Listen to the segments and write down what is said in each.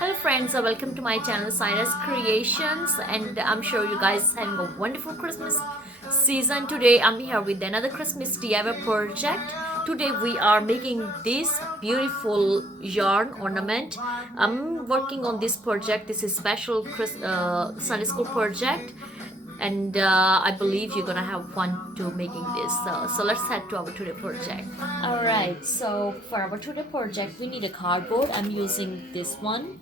Hello friends, welcome to my channel Cyrus Creations, and I'm sure you guys having a wonderful Christmas season. Today I'm here with another Christmas DIY project. Today we are making this beautiful yarn ornament. I'm working on this project. This is special Sunday school project, and I believe you're gonna have fun to making this. So let's head to our today project. All right, so for our today project we need a cardboard. I'm using this one,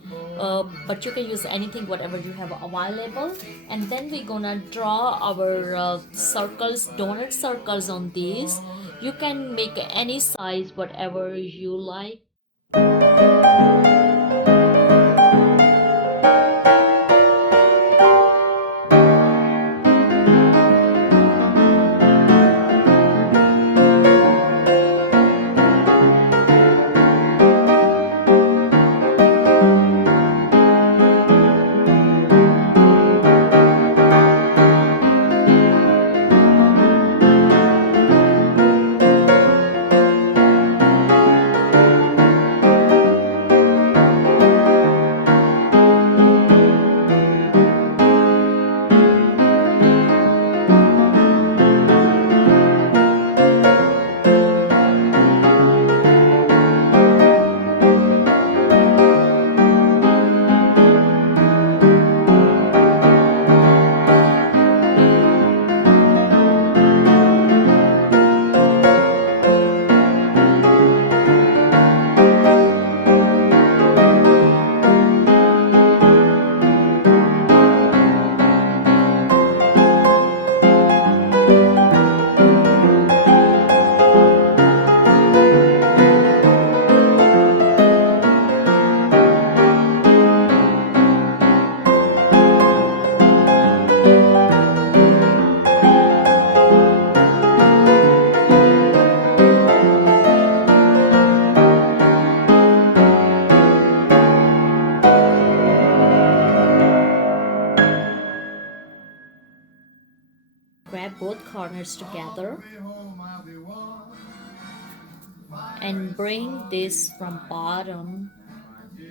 but you can use anything whatever you have available. And then we're gonna draw our circles, donut circles on these. You can make any size whatever you like. Grab both corners together and bring this from bottom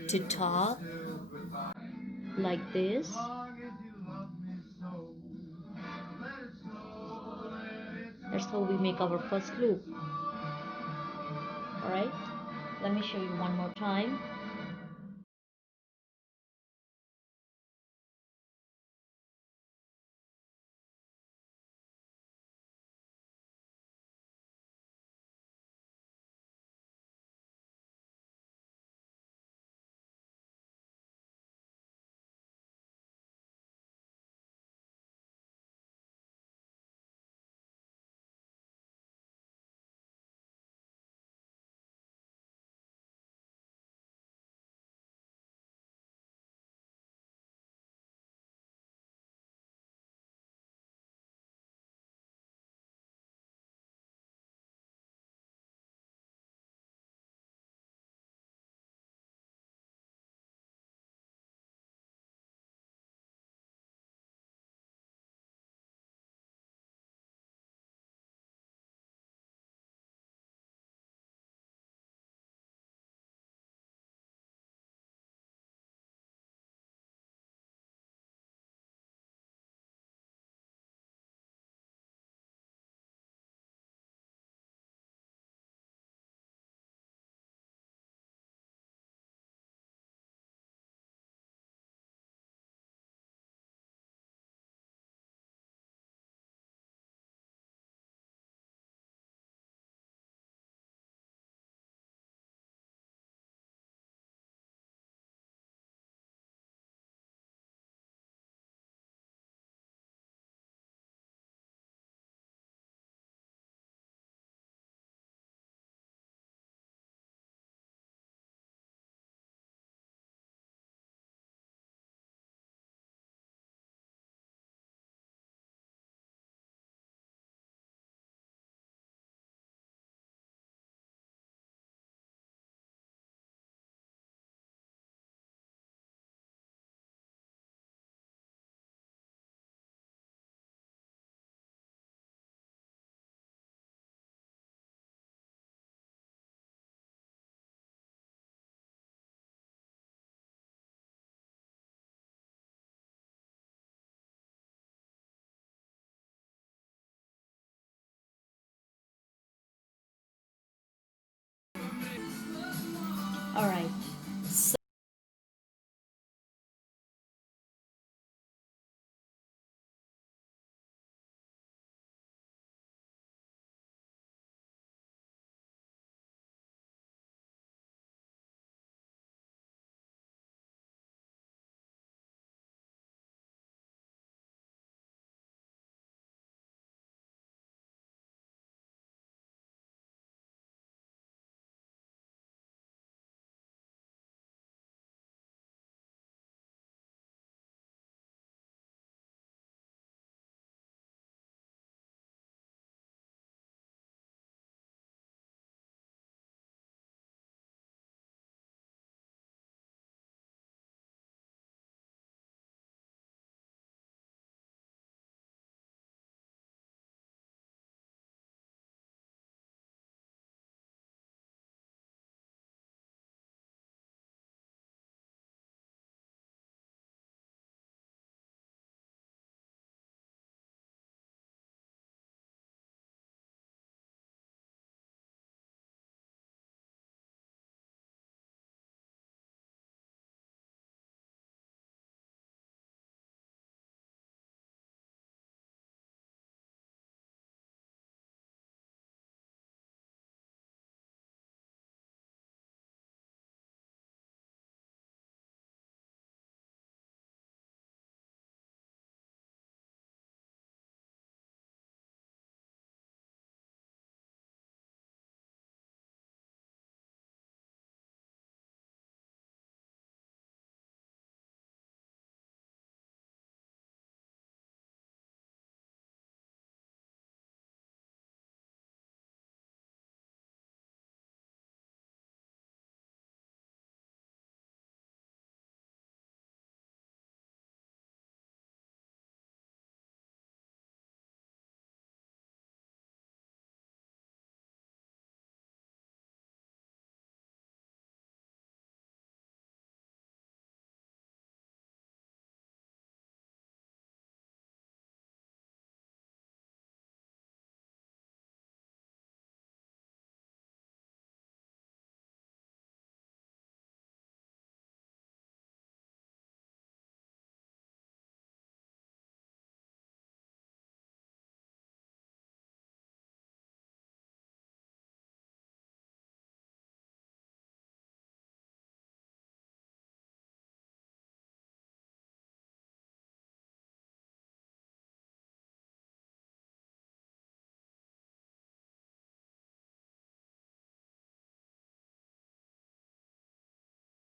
to top like this. That's how we make our first loop. All right, let me show you one more time. All right.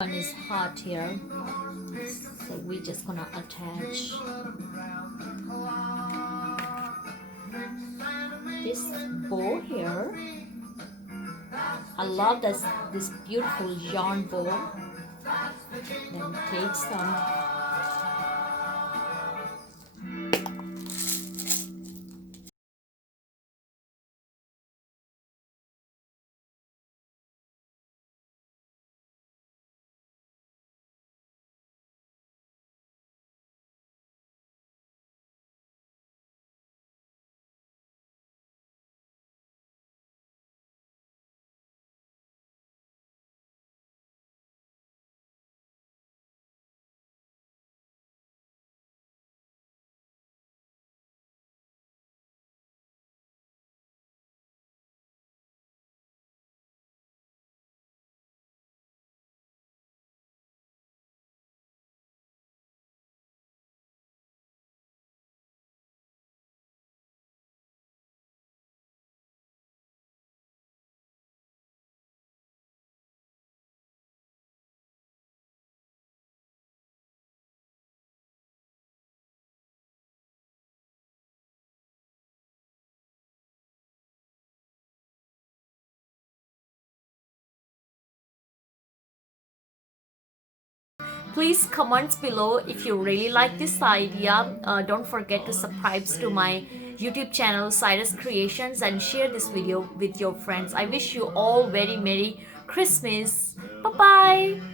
One is hot here, so we're just gonna attach this bow here. I love this beautiful yarn bow. Then take some please comment below if you really like this idea. Don't forget to subscribe to my YouTube channel Cyrus Creations and share this video with your friends. I wish you all very Merry Christmas. Bye bye.